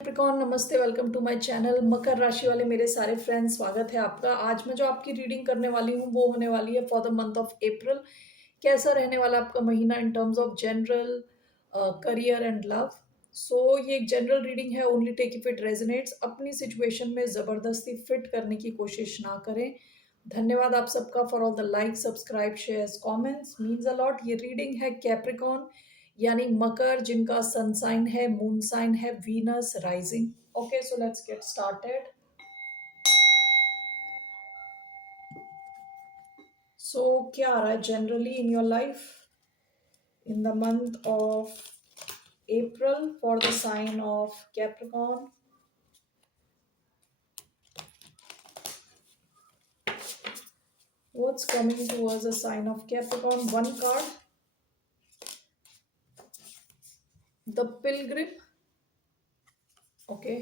Capricorn नमस्ते, welcome to my channel. मकर राशि वाले मेरे सारे फ्रेंड्स, स्वागत है आपका। आज मैं जो आपकी रीडिंग करने वाली हूँ वो होने वाली है for the month of April. कैसा रहने वाला आपका महीना in terms of general career and love. So ये एक जनरल रीडिंग है, only take if it resonates. अपनी सिचुएशन में ज़बरदस्ती फिट करने की कोशिश ना करें। धन्यवाद आप सबका for all the like, subscribe, shares, comments, means a lot. ये रीडिंग है कैप्रिकॉन यानी मकर, जिनका सन साइन है, मून साइन है Venus rising. Okay, so let's get started. So क्या आ रहा है generally in your life in the month of April for the sign of Capricorn? What's coming towards a sign of Capricorn? One card, the Pilgrim. Okay.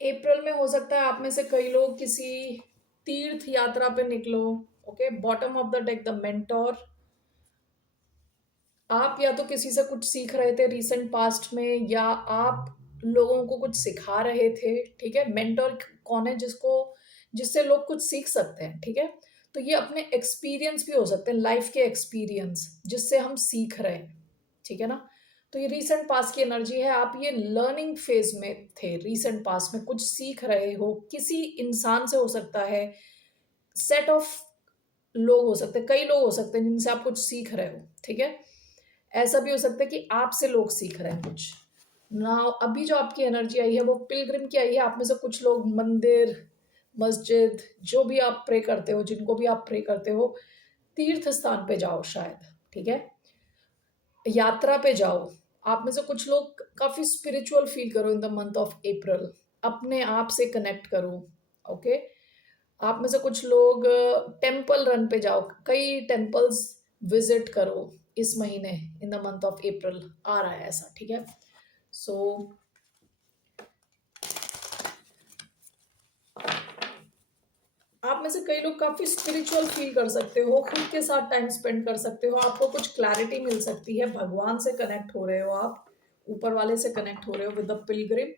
अप्रैल में हो सकता है आप में से कई लोग किसी तीर्थ यात्रा पे निकलो। Okay, bottom of the deck the mentor. आप या तो किसी से कुछ सीख रहे थे रिसेंट पास्ट में, या आप लोगों को कुछ सिखा रहे थे। ठीक है, मेंटोर कौन है? जिससे लोग कुछ सीख सकते हैं। ठीक है, तो ये अपने एक्सपीरियंस भी हो सकते हैं, लाइफ के एक्सपीरियंस जिससे हम सीख रहे हैं। ठीक है ना? तो ये रीसेंट पास्ट की एनर्जी है। आप ये लर्निंग फेज में थे, रीसेंट पास्ट में कुछ सीख रहे हो, किसी इंसान से हो सकता है, सेट ऑफ लोग हो सकते हैं, कई लोग हो सकते हैं जिनसे आप कुछ सीख रहे हो। ठीक है, ऐसा भी हो सकता है कि आपसे लोग सीख रहे हैं कुछ ना। अभी जो आपकी एनर्जी आई है वो पिलग्रिम की आई है। आप में से कुछ लोग मंदिर, मस्जिद, जो भी आप प्रे करते हो, जिनको भी आप प्रे करते हो, तीर्थ स्थान पे जाओ शायद। ठीक है, यात्रा पे जाओ। आप में से कुछ लोग काफी स्पिरिचुअल फील करो इन द मंथ ऑफ अप्रैल, अपने आप से कनेक्ट करो। ओके, आप में से कुछ लोग टेम्पल रन पे जाओ, कई टेम्पल्स विजिट करो इस महीने in the month of April. आ रहा है ऐसा। ठीक है, सो आप में से कई लोग काफी स्पिरिचुअल फील कर सकते हो, खुद के साथ टाइम स्पेंड कर सकते हो, आपको कुछ क्लैरिटी मिल सकती है, भगवान से कनेक्ट हो रहे हो, आप ऊपर वाले से कनेक्ट हो रहे हो with the pilgrim.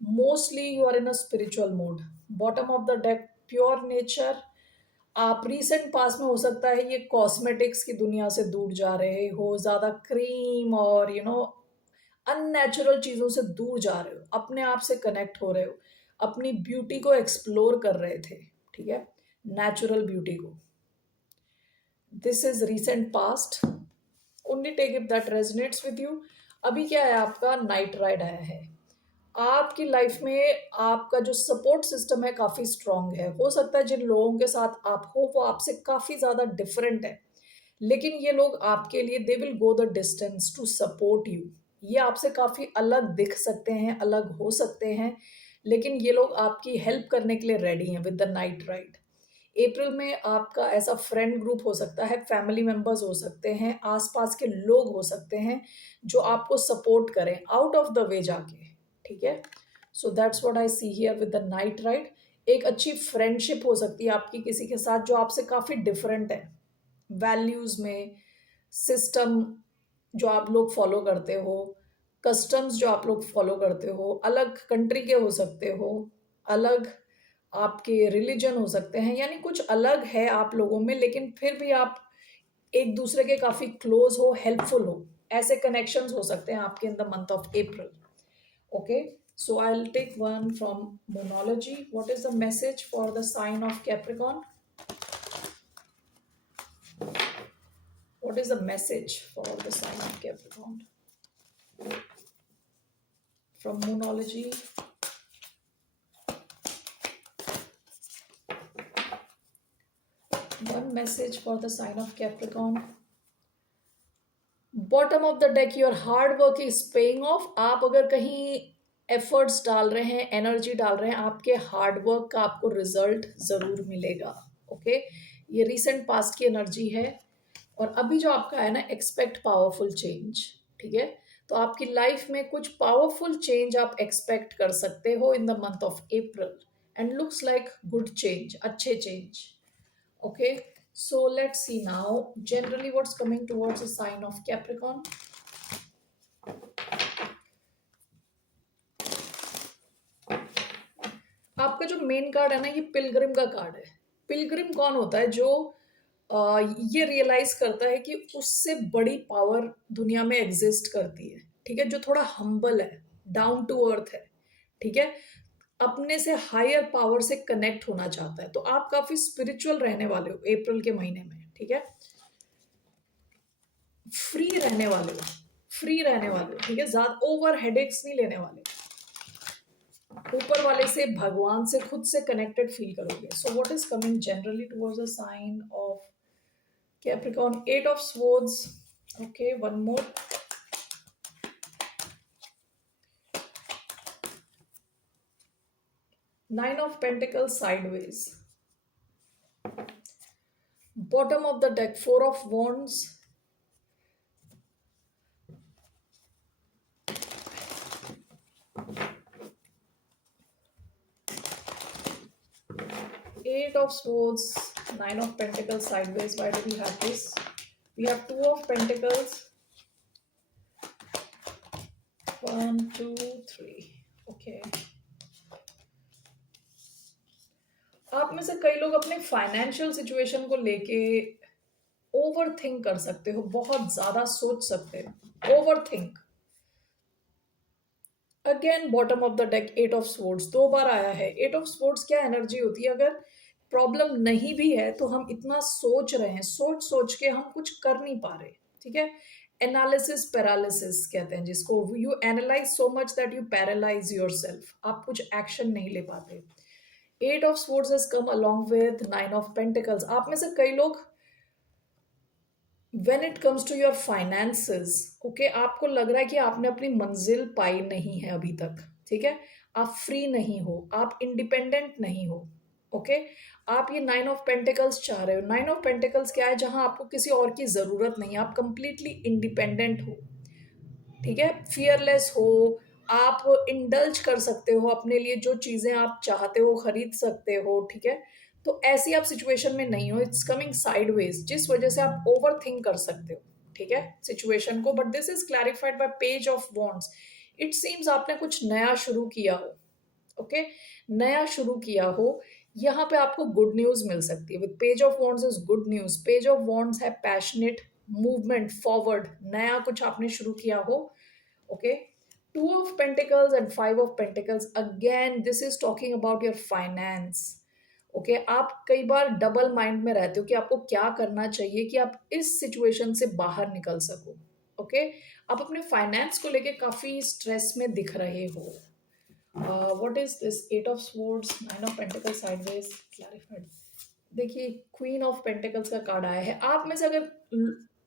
Mostly you are in a spiritual mode. Bottom of the deck pure nature. आप रिसेंट पास में हो सकता है ये कॉस्मेटिक्स की दुनिया से दूर जा रहे हो, ज्यादा क्रीम और अननेचुरल चीजों से दूर जा रहे हो, अपने आप से कनेक्ट हो रहे हो, अपनी ब्यूटी को एक्सप्लोर कर रहे थे। ठीक है, नेचुरल ब्यूटी को। This is recent past, only take if that resonates with you. अभी क्या है, आपका नाइट राइड आया है। आपकी लाइफ में आपका जो सपोर्ट सिस्टम है काफी स्ट्रांग है। हो सकता है जिन लोगों के साथ आप हो वो आपसे काफी ज्यादा डिफरेंट है, लेकिन ये लोग आपके लिए they will go the distance to support you. ये आपसे काफी अलग दिख सकते हैं, अलग हो सकते हैं, लेकिन ये लोग आपकी हेल्प करने के लिए रेडी हैं विद द नाइट राइड। अप्रैल में आपका ऐसा फ्रेंड ग्रुप हो सकता है, फैमिली मेंबर्स हो सकते हैं, आसपास के लोग हो सकते हैं जो आपको सपोर्ट करें आउट ऑफ द वे जाके। ठीक है, so that's what I see here with the night ride. एक अच्छी फ्रेंडशिप हो सकती है आपकी किसी के साथ जो आपसे काफी डिफरेंट है वैल्यूज में, सिस्टम जो आप लोग फॉलो करते हो, कस्टम्स जो आप लोग फॉलो करते हो, अलग कंट्री के हो सकते हो, अलग आपके रिलीजन हो सकते हैं, यानी कुछ अलग है आप लोगों में, लेकिन फिर भी आप एक दूसरे के काफी क्लोज हो, हेल्पफुल हो। ऐसे कनेक्शंस हो सकते हैं आपके इन the month of April. Okay, so I'll take one from Moonology. What is the message for the sign of Capricorn? What is the message for the sign of Capricorn from Moonology? One message for the sign of Capricorn. Bottom of the deck, your hard work is paying off. आप अगर कहीं efforts डाल रहे हैं, energy डाल रहे हैं, आपके हार्ड वर्क का आपको रिजल्ट जरूर मिलेगा। ओके, ये रिसेंट पास्ट की एनर्जी है। और अभी जो आपका है ना, एक्सपेक्ट पावरफुल चेंज। ठीक है, तो आपकी लाइफ में कुछ पावरफुल चेंज आप एक्सपेक्ट कर सकते हो in the month of April, and looks like good change, अच्छे change. Okay, So let's see now generally what's coming towards the sign of Capricorn. आपका जो मेन कार्ड है ना, ये पिलग्रिम का कार्ड है। पिलग्रिम कौन होता है? जो ये रियलाइज करता है कि उससे बड़ी पावर दुनिया में एग्जिस्ट करती है, ठीक है, जो थोड़ा हम्बल है, डाउन टू अर्थ है, ठीक है, अपने से हायर पावर से कनेक्ट होना चाहता है। तो आप काफी स्पिरिचुअल रहने वाले हो अप्रैल के महीने में, ठीक है, फ्री रहने वाले हो, फ्री रहने वाले हो, ठीक है, ज्यादा ओवर हेडेक्स नहीं लेने वाले, ऊपर वाले से, भगवान से, खुद से कनेक्टेड फील करोगे। So what is coming generally towards the sign of Capricorn? 8 of swords, okay, one more, 9 of pentacles sideways, bottom of the deck 4 of wands, 8 of swords, 9 of pentacles sideways. Why do we have this? We have 2 of pentacles, 1 2 3, okay. आप में से कई लोग अपने financial situation को लेके over think कर सकते हो, बहुत ज्यादा सोच सकते हो, over think. Again bottom of the deck 8 of swords 2 बार आया है। 8 ऑफ स्वॉर्ड्स क्या एनर्जी होती है? अगर प्रॉब्लम नहीं भी है तो हम इतना सोच रहे हैं, सोच सोच के हम कुछ कर नहीं पा रहे, ठीक है, एनालिसिस पैरालिसिस कहते हैं जिसको, you analyse so much that you paralyse yourself, आप कुछ एक्शन नहीं ले पाते। 8 of swords has come along with 9 of pentacles. आप में से कई लोग when it comes to your finances, okay, आपको लग रहा है कि आपने अपनी मंजिल पाई नहीं है अभी तक, ठीक है, आप फ्री नहीं हो, आप इंडिपेंडेंट नहीं हो, ओके, आप ये 9 ऑफ पेंटिकल्स चाह रहे हो। 9 ऑफ पेंटिकल्स क्या है? जहां आपको किसी और की जरूरत नहीं है, आप कंप्लीटली इंडिपेंडेंट हो, ठीक है, फियरलेस हो, आप इंडल्ज कर सकते हो अपने लिए, जो चीजें आप चाहते हो खरीद सकते हो, ठीक है। तो ऐसी आप सिचुएशन में नहीं हो, इट्स कमिंग साइडवेज, जिस वजह से आप ओवर थिंक कर सकते हो, ठीक है, सिचुएशन को। But this is clarified bye page of wands. It seems आपने कुछ नया शुरू किया हो, ओके, नया शुरू किया हो, यहाँ पे आपको गुड न्यूज मिल सकती है। With page of wands is good news. Page of wands है पैशनेट मूवमेंट फॉरवर्ड, नया कुछ आपने शुरू किया हो, okay. 2 of pentacles and 5 of pentacles, again this is talking about your finance, okay. आप कई बार डबल माइंड में रहते हो कि आपको क्या करना चाहिए कि आप इस सिचुएशन से बाहर निकल सको, okay. आप अपने फाइनेंस को लेके काफी स्ट्रेस में दिख रहे हो। What is this? 8 of swords, 9 of pentacles sideways, clarified. देखिए क्वीन ऑफ पेंटिकल्स का कार्ड आया है। आप में से अगर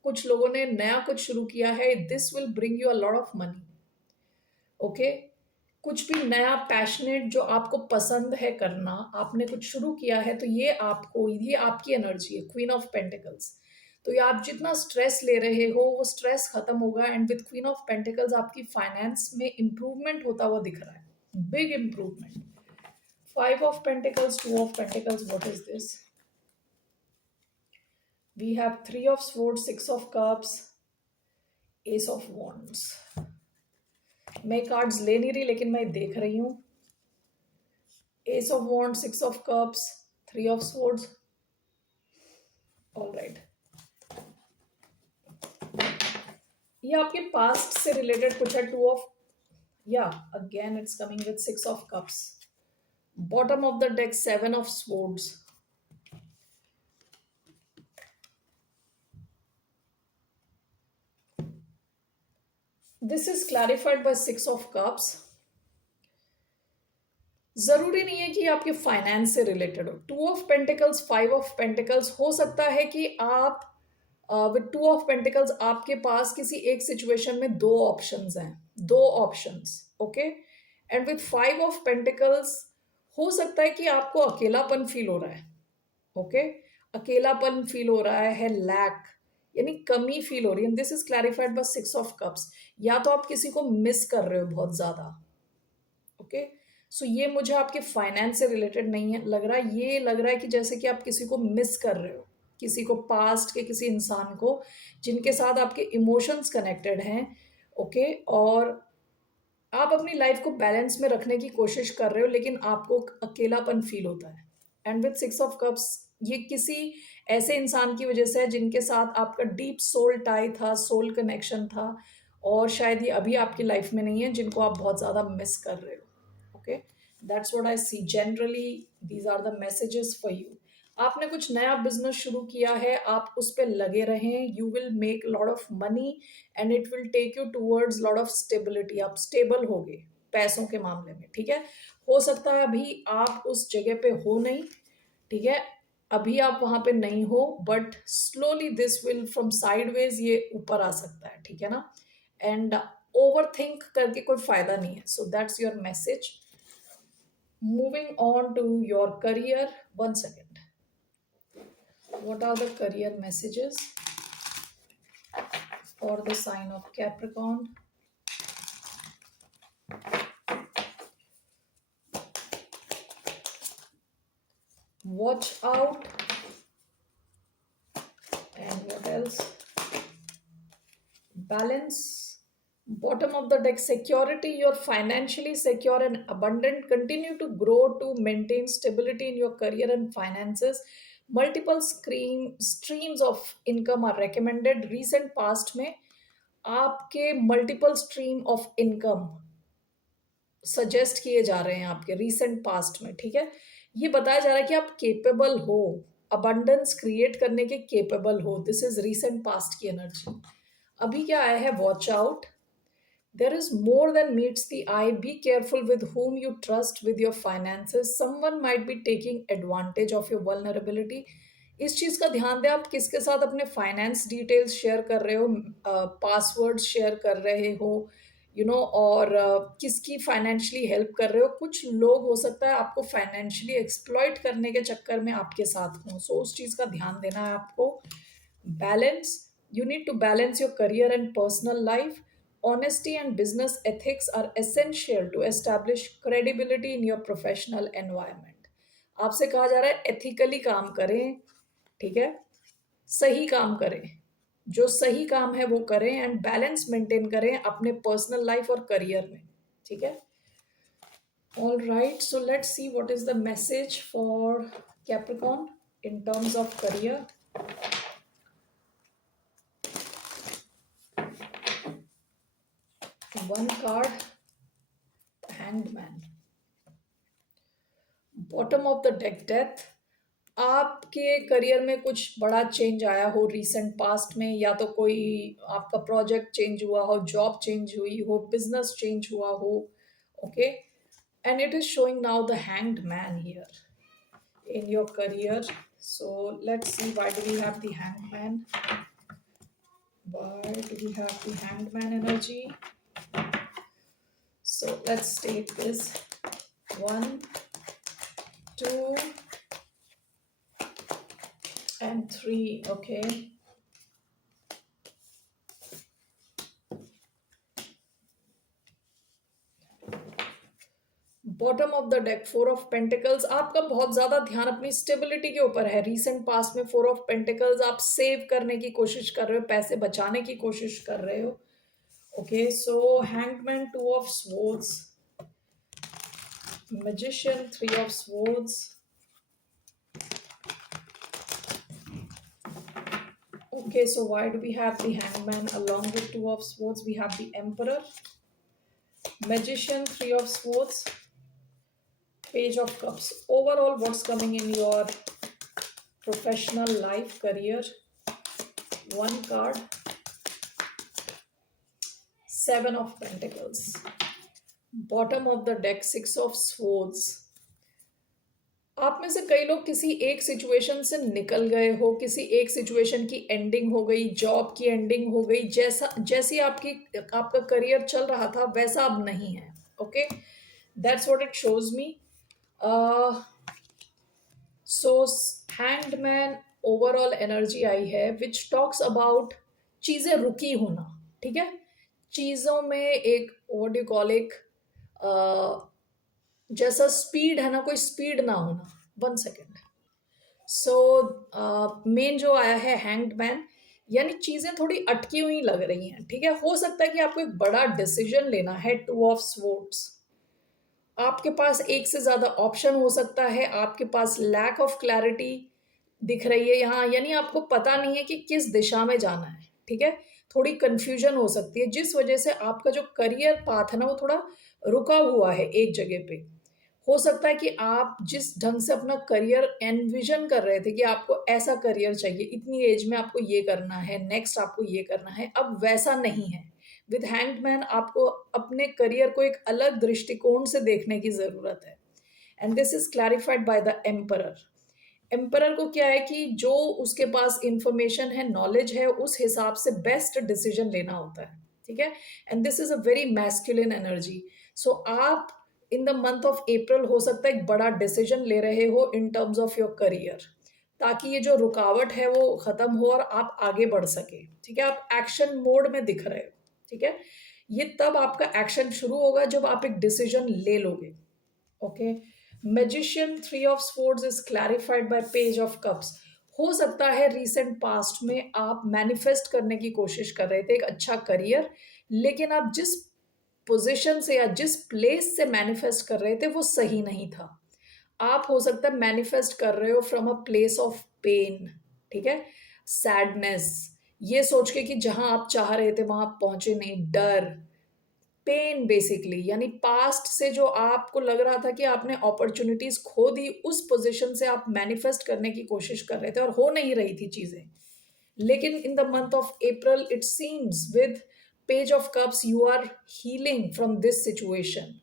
कुछ लोगों ने नया कुछ शुरू किया है, this will bring you a lot of money, okay. कुछ भी नया पैशनेट जो आपको पसंद है करना, आपने कुछ शुरू किया है, तो ये आपको, ये आपकी एनर्जी है, क्वीन ऑफ पेंटिकल्स। तो ये आप जितना स्ट्रेस ले रहे हो वो स्ट्रेस खत्म होगा, and with queen of pentacles आपकी फाइनेंस में इंप्रूवमेंट होता हुआ दिख रहा है, big improvement. 5 of pentacles, 2 of pentacles, what is this? We have 3 of swords, 6 of cups, ace of wands. मैं कार्ड्स ले नहीं रही लेकिन मैं देख रही हूँ। S of wands, 6 of cups, 3 of swords, all right. ये आपके पास्ट से रिलेटेड कुछ है। 2 ऑफ, या again it's coming with 6 of cups, bottom of the deck 7 of swords, this is clarified by 6 of cups. जरूरी नहीं है कि आपके फाइनेंस से रिलेटेड हो। 2 ऑफ पेंटिकल्स, 5 ऑफ पेंटिकल्स, हो सकता है कि आप विद 2 ऑफ पेंटिकल्स आपके पास किसी एक सिचुएशन में दो ऑप्शंस हैं, दो options, okay. And with 5 of pentacles हो सकता है कि आपको अकेलापन फील हो रहा है, ओके, अकेलापन फील हो रहा है, लैक यानी कमी फील हो रही है। This is clarified by 6 of cups. या तो आप किसी को मिस कर रहे हो बहुत ज्यादा, ओके। सो ये मुझे आपके फाइनेंस से रिलेटेड नहीं है लग रहा, ये लग रहा है कि जैसे कि आप किसी को मिस कर रहे हो, किसी को पास्ट के किसी इंसान को जिनके साथ आपके इमोशंस कनेक्टेड हैं, ओके, और आप अपनी लाइफ को बैलेंस में रखने की कोशिश कर रहे हो लेकिन आपको अकेलापन फील होता है। And with six of cups, ये किसी ऐसे इंसान की वजह से है जिनके साथ आपका डीप सोल टाई था, सोल कनेक्शन था, और शायद ये अभी आपकी लाइफ में नहीं है, जिनको आप बहुत ज़्यादा मिस कर रहे हो। Okay, that's what I see generally, these are the messages for you. आपने कुछ नया बिजनेस शुरू किया है, आप उस पर लगे रहें, you will make lot of money and it will take you towards lot of stability. आप स्टेबल होगे पैसों के मामले में, ठीक है। हो सकता है अभी आप उस जगह पे हो नहीं, ठीक है, अभी आप वहां पे नहीं हो, but slowly this will from sideways ये ऊपर आ सकता है, ठीक है ना। एंड ओवर थिंक करके कोई फायदा नहीं है, so that's your message. Moving on to your career, one second, what are the career messages for the sign of Capricorn? Watch out. And what else? Balance. Bottom of the deck, security. You're financially secure and abundant. Continue to grow to maintain stability in your career and finances. Multiple streams of income are recommended. Recent past में आपके multiple stream of income suggest किए जा रहे हैं आपके recent past में, ठीक है। ये बताया जा रहा है कि आप केपेबल हो, अबंडेंस क्रिएट करने के केपेबल हो। दिस इज रीसेंट पास्ट की एनर्जी। अभी क्या आया है, watch out, there is more than meets the I, be careful with whom you trust with your finances, someone might be taking advantage of your vulnerability। इस चीज का ध्यान दें, आप किसके साथ अपने फाइनेंस डिटेल्स शेयर कर रहे हो, पासवर्ड शेयर कर रहे हो, और किसकी फाइनेंशियली हेल्प कर रहे हो। कुछ लोग हो सकता है आपको फाइनेंशियली एक्सप्लॉइट करने के चक्कर में आपके साथ हों, सो उस चीज़ का ध्यान देना है आपको। Balance, you need to balance your career and personal life. Honesty and business ethics are essential to establish credibility in your professional environment। आपसे कहा जा रहा है एथिकली काम करें, ठीक है, सही काम करें, जो सही काम है वो करें, एंड बैलेंस मेंटेन करें अपने पर्सनल लाइफ और करियर में, ठीक है। All right, so let's see what is the message for Capricorn in terms of career. One card, hanged man, bottom of the deck, death. आपके करियर में कुछ बड़ा चेंज आया हो रीसेंट पास्ट में, या तो कोई आपका प्रोजेक्ट चेंज हुआ हो, जॉब चेंज हुई हो, बिजनेस चेंज हुआ हो, okay, and it is showing now the hanged man here in your career. So let's see why do we have the hanged man, why do we have the hanged man energy? So let's take this 1, 2 and 3, okay. Bottom of the deck, four of pentacles. आपका बहुत ज्यादा ध्यान अपनी stability के ऊपर है। Recent past में four of pentacles, आप सेव करने की कोशिश कर रहे हो, पैसे बचाने की कोशिश कर रहे हो, okay. So hangman, two of swords, magician, three of swords, okay. So why do we have the hangman along with two of swords? We have the emperor, magician, three of swords, page of cups. Overall, what's coming in your professional life, career? One card, seven of pentacles, bottom of the deck, six of swords। आप में से कई लोग किसी एक situation से निकल गए हो, किसी एक सिचुएशन की एंडिंग हो गई, जॉब की एंडिंग हो गई, जैसी आपका करियर चल रहा था वैसा अब नहीं है, okay. That's what it shows me. So hanged man overall energy आई है विच टॉक्स अबाउट चीजें रुकी होना, ठीक है, चीजों में एक व्हाट डू कॉल, एक जैसा स्पीड है ना, कोई स्पीड ना होना। वन सेकेंड, सो मेन जो आया है हैंग्ड मैन, यानी चीजें थोड़ी अटकी हुई लग रही हैं, ठीक है। हो सकता है कि आपको एक बड़ा डिसीजन लेना है, टू ऑफ स्वॉर्ड्स। आपके पास एक से ज्यादा ऑप्शन हो सकता है, आपके पास लैक ऑफ क्लैरिटी दिख रही है यहाँ, यानी आपको पता नहीं है कि किस दिशा में जाना है, ठीक है। थोड़ी कंफ्यूजन हो सकती है, जिस वजह से आपका जो करियर पाथ है ना, वो थोड़ा रुका हुआ है एक जगह पे। हो सकता है कि आप जिस ढंग से अपना करियर एनविजन कर रहे थे कि आपको ऐसा करियर चाहिए, इतनी एज में आपको ये करना है, नेक्स्ट आपको ये करना है, अब वैसा नहीं है। विद हैंगमैन आपको अपने करियर को एक अलग दृष्टिकोण से देखने की जरूरत है। And this is clarified by the emperor. Emperor को क्या है कि जो उसके पास इंफॉर्मेशन है, नॉलेज है, उस हिसाब से बेस्ट डिसीजन लेना होता है, ठीक है। And this is a very masculine energy. So आप in the month of April हो सकता है एक बड़ा डिसीजन ले रहे हो in terms of your career, ताकि ये जो रुकावट है वो खत्म हो और आप आगे बढ़ सके, ठीक है। आप एक्शन मोड में दिख रहे हो, ठीक है। ये तब आपका एक्शन शुरू होगा जब आप एक डिसीजन ले लोगे। Okay, magician, three of swords is clarified bye page of cups. हो सकता है रिसेंट पास्ट में आप मैनिफेस्ट करने की कोशिश कर रहे थे एक अच्छा करियर, लेकिन आप जिस पोजीशन से या जिस प्लेस से मैनिफेस्ट कर रहे थे वो सही नहीं था। आप हो सकता है मैनिफेस्ट कर रहे हो from a place of pain, ठीक है, सैडनेस, ये सोच के कि जहां आप चाह रहे थे वहां आप पहुंचे नहीं, डर, पेन बेसिकली, यानी पास्ट से जो आपको लग रहा था कि आपने अपॉर्चुनिटीज खो दी, उस पोजीशन से आप मैनिफेस्ट करने की कोशिश कर रहे थे और हो नहीं रही थी चीजें। लेकिन in the month of April it seems with page of cups you are healing from this situation.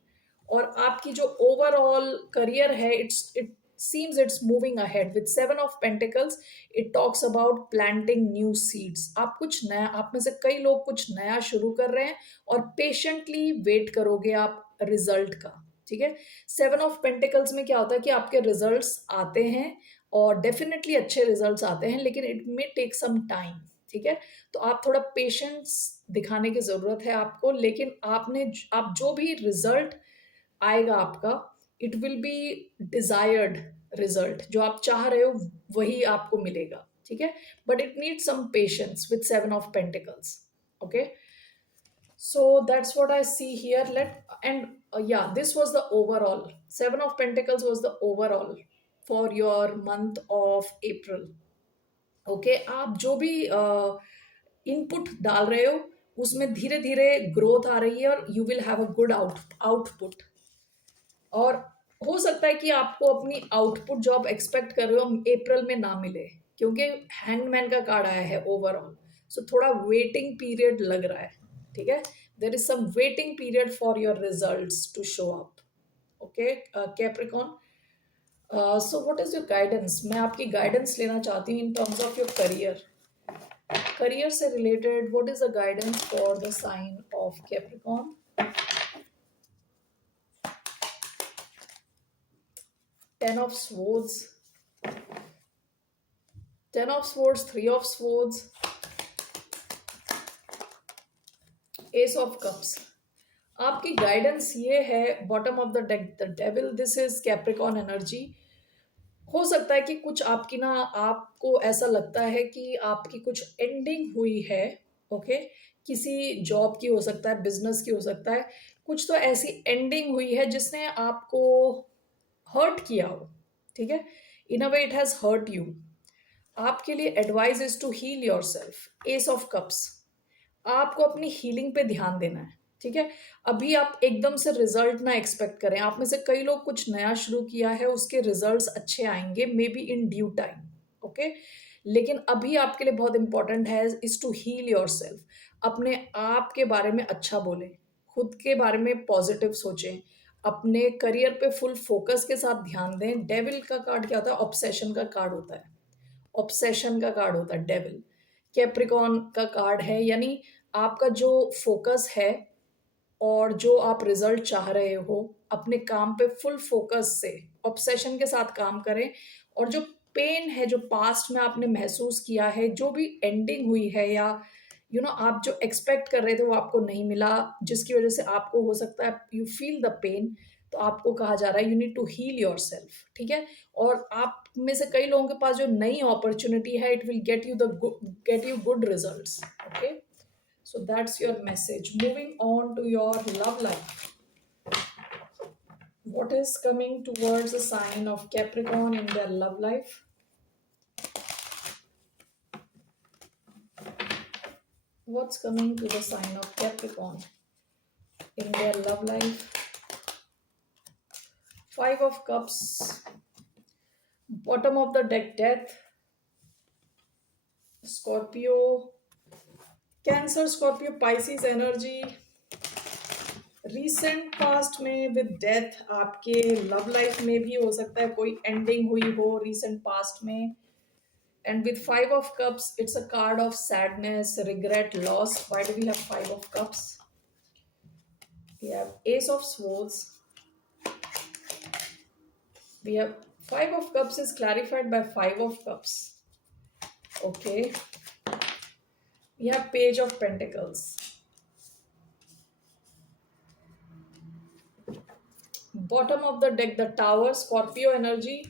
और आपकी जो ओवरऑल करियर है, it seems it's moving ahead with seven of pentacles. It talks about planting new seeds. आप कुछ नया, आप में से कई लोग कुछ नया शुरू कर रहे हैं और पेशेंटली वेट करोगे आप रिजल्ट का, ठीक है। सेवन ऑफ पेंटिकल्स में क्या होता है कि आपके रिजल्ट्स आते हैं और डेफिनेटली अच्छे रिजल्ट्स आते हैं, लेकिन it may take some time, ठीक है। तो आप थोड़ा पेशेंस दिखाने की जरूरत है आपको, लेकिन आप जो भी रिजल्ट आएगा आपका, it will be desired result, जो आप चाह रहे हो वही आपको मिलेगा, ठीक है। But it need some patience with seven of pentacles. Okay, so that's what I see here. Yeah, this was the overall. Seven of Pentacles was the overall for your month of April. Okay, आप जो भी input डाल रहे हो उसमें धीरे धीरे growth आ रही है और you will have a good output. और हो सकता है कि आपको अपनी आउटपुट जो आप एक्सपेक्ट कर रहे हो अप्रैल में ना मिले, क्योंकि हैंगमैन का कार्ड आया है ओवरऑल। सो थोड़ा वेटिंग पीरियड लग रहा है, ठीक है। There is some waiting period for your results to show up. Okay Capricorn, so what is your guidance? मैं आपकी गाइडेंस लेना चाहती हूँ in terms of your career से related. What is the guidance for the sign of Capricorn? 10 of swords, 10 of swords, 3 of swords, ace of cups। आपकी guidance ये है, bottom of the deck the devil, this is Capricorn energy. हो सकता है कि कुछ आपकी ना, आपको ऐसा लगता है कि आपकी कुछ एंडिंग हुई है, ओके, किसी जॉब की हो सकता है, बिजनेस की हो सकता है, कुछ तो ऐसी एंडिंग हुई है जिसने आपको हर्ट किया हो, ठीक है। In a way it has hurt you. आपके लिए advice is to heal yourself, ace of cups. आपको अपनी हीलिंग पे ध्यान देना है, ठीक है। अभी आप एकदम से रिजल्ट ना एक्सपेक्ट करें। आप में से कई लोग कुछ नया शुरू किया है, उसके रिजल्ट्स अच्छे आएंगे may be in due time, okay. लेकिन अभी आपके लिए बहुत इंपॉर्टेंट है is to heal yourself. अपने आप के बारे में अच्छा बोलें, खुद के बारे में पॉजिटिव सोचें, अपने करियर पे फुल फोकस के साथ ध्यान दें। डेविल का कार्ड क्या होता है? ऑब्सेशन का कार्ड होता है, ऑब्सेशन का कार्ड होता है डेविल। कैप्रिकॉन का कार्ड है, यानी आपका जो फोकस है और जो आप रिजल्ट चाह रहे हो, अपने काम पे फुल फोकस से ऑब्सेशन के साथ काम करें। और जो पेन है, जो पास्ट में आपने महसूस किया है, जो भी एंडिंग हुई है, या आप जो एक्सपेक्ट कर रहे थे वो आपको नहीं मिला, जिसकी वजह से आपको हो सकता है यू फील द पेन, तो आपको कहा जा रहा है you need to heal yourself, ठीक है। और आप में से कई लोगों के पास जो नई अपॉर्चुनिटी है, it will get you good results, okay. So that's your message. Moving on to your love life, what is coming towards a sign of Capricorn in their love life? What's coming to the sign of Capricorn in their love life? Five of Cups, bottom of the deck, Death, Scorpio, Cancer, Scorpio, Pisces energy. Recent past में with death आपके love life में भी हो सकता है कोई ending हुई हो रिसेंट पास्ट में। And with Five of Cups, it's a card of sadness, regret, loss. Why do we have Five of Cups? We have Ace of Swords. We have Five of Cups is clarified by Five of Cups. Okay. We have Page of Pentacles. Bottom of the deck, the Tower, Scorpio energy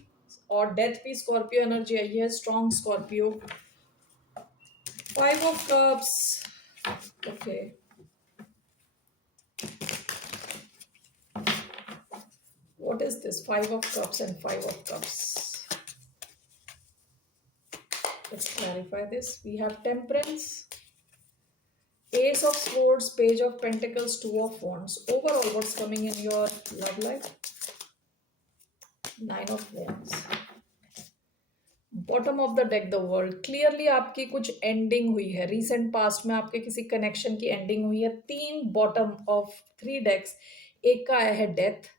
और death भी Scorpio energy आई है, strong Scorpio. Five of Cups, okay. What is this? Five of Cups and Five of Cups. Let's clarify this. We have Temperance, Ace of Swords, Page of Pentacles, Two of Wands. Overall, what's coming in your love life? Nine of Wands. Bottom of the deck, the world. Clearly आपकी कुछ ending हुई है recent past में, आपके किसी connection की ending हुई है। तीन बॉटम ऑफ थ्री डेक्स, एक का आया है डेथ,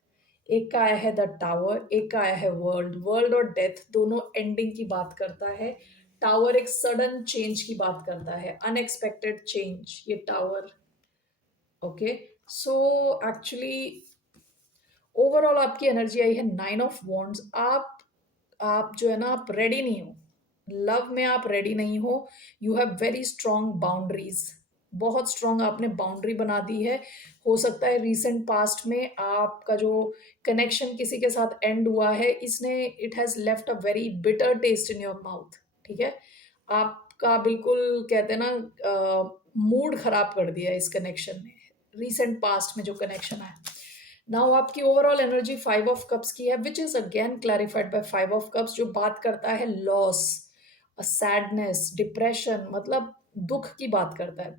एक का आया है द टावर, एक का आया है वर्ल्ड। वर्ल्ड और डेथ दोनों एंडिंग की बात करता है। टावर एक सडन चेंज की बात करता है, अनएक्सपेक्टेड चेंज, ये tower. Okay, so actually overall आपकी एनर्जी आई है नाइन ऑफ वॉन्ड्स। आप जो है ना, आप रेडी नहीं हो लव में, आप रेडी नहीं हो। You have very strong boundaries, बहुत स्ट्रॉन्ग आपने बाउंड्री बना दी है। हो सकता है रिसेंट पास्ट में आपका जो कनेक्शन किसी के साथ एंड हुआ है, इसने it has left a very bitter taste in your mouth, ठीक है। आपका बिल्कुल कहते हैं ना मूड खराब कर दिया इस कनेक्शन ने, रिसेंट पास्ट में जो कनेक्शन है। नाउ आपकी overall energy five of cups की है, which is again clarified by five of cups, जो बात करता है लॉस, सैडनेस, डिप्रेशन, मतलब दुख की बात करता है।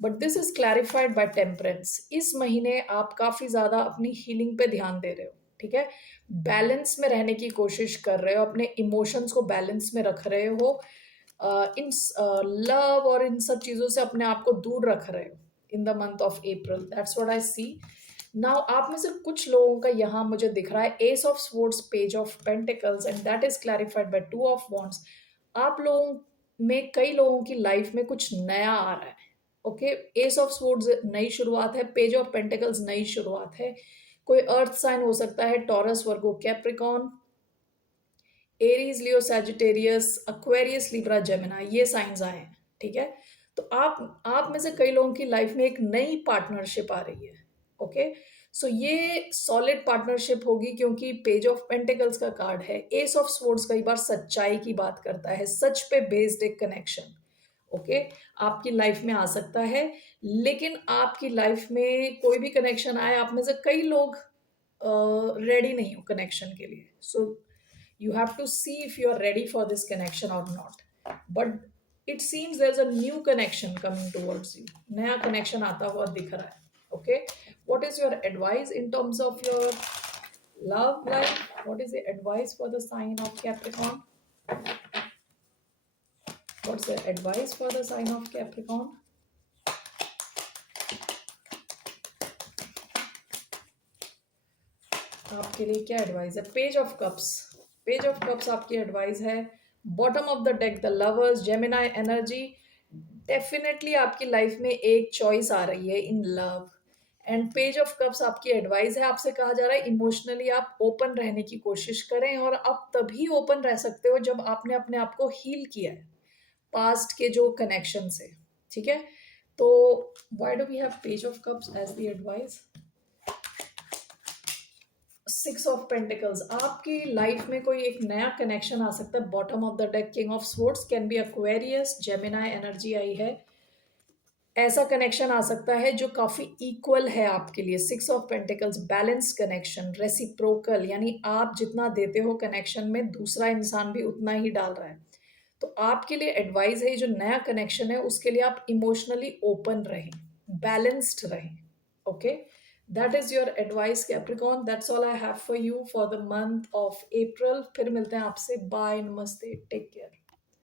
But this is clarified by temperance. इस महीने आप काफी ज्यादा अपनी हीलिंग पे ध्यान दे रहे हो, ठीक है। बैलेंस में रहने की कोशिश कर रहे हो, अपने इमोशंस को बैलेंस में रख रहे हो। इन लव और इन सब चीजों से अपने आप को दूर रख रहे हो in the month of April. That's what I see. Now आप में से कुछ लोगों का यहाँ मुझे दिख रहा है S of swords, page of pentacles, and that is clarified by two of wands. आप लोगों में, कई लोगों की लाइफ में कुछ नया आ रहा है, ओके। एस ऑफ स्वॉर्ड्स नई शुरुआत है, पेज ऑफ पेंटिकल्स नई शुरुआत है। कोई अर्थ साइन हो सकता है, टॉरस, वर्गो, कैप्रिकॉन, एरीज, लियो, सैजिटेरियस, एक्वेरियस, लिब्रा, जेमिना, ये साइंस आए हैं, ठीक है। तो आप में से कई लोगों की लाइफ में एक नई पार्टनरशिप आ रही है, ओके। सो ये सॉलिड पार्टनरशिप होगी, क्योंकि पेज ऑफ पेंटिकल्स का कार्ड है। एस ऑफ स्वॉर्ड्स कई बार सच्चाई की बात करता है, सच पे बेस्ड एक कनेक्शन, ओके। आपकी लाइफ में आ सकता है, लेकिन आपकी लाइफ में कोई भी कनेक्शन आए, आप में से कई लोग रेडी नहीं हो कनेक्शन के लिए। सो you have to see if you are ready for this connection or not, but it seems there's a new connection coming towards you, naya connection aata hua dikh raha hai, okay। What is your advice in terms of your love life? What is the advice for the sign of Capricorn? What's the advice for the sign of Capricorn? आपके लिए क्या advice है? Page of cups, page of cups आपकी advice है। Bottom of the deck, the lovers, Gemini energy. Definitely आपकी life में एक choice आ रही है in love, and page of cups आपकी एडवाइस है। आपसे कहा जा रहा है इमोशनली आप ओपन रहने की कोशिश करें, और आप तभी ओपन रह सकते हो जब आपने अपने आप को हील किया है पास्ट के जो कनेक्शन से, ठीक है। तो why do we have page of cups as the advice? Six of pentacles, आपकी लाइफ में कोई एक नया कनेक्शन आ सकता है। Bottom of the deck king of swords, can be Aquarius, Gemini energy आई है। ऐसा कनेक्शन आ सकता है जो काफी इक्वल है आपके लिए। Six of pentacles, balance connection, reciprocal, यानी आप जितना देते हो कनेक्शन में दूसरा इंसान भी उतना ही डाल रहा है। तो आपके लिए एडवाइस है, जो नया कनेक्शन है उसके लिए आप इमोशनली ओपन रहें, बैलेंस्ड रहें। Okay, that is your advice Capricorn. That's all I have for you for the month of अप्रैल। फिर मिलते हैं आपसे। बाय, नमस्ते, टेक केयर।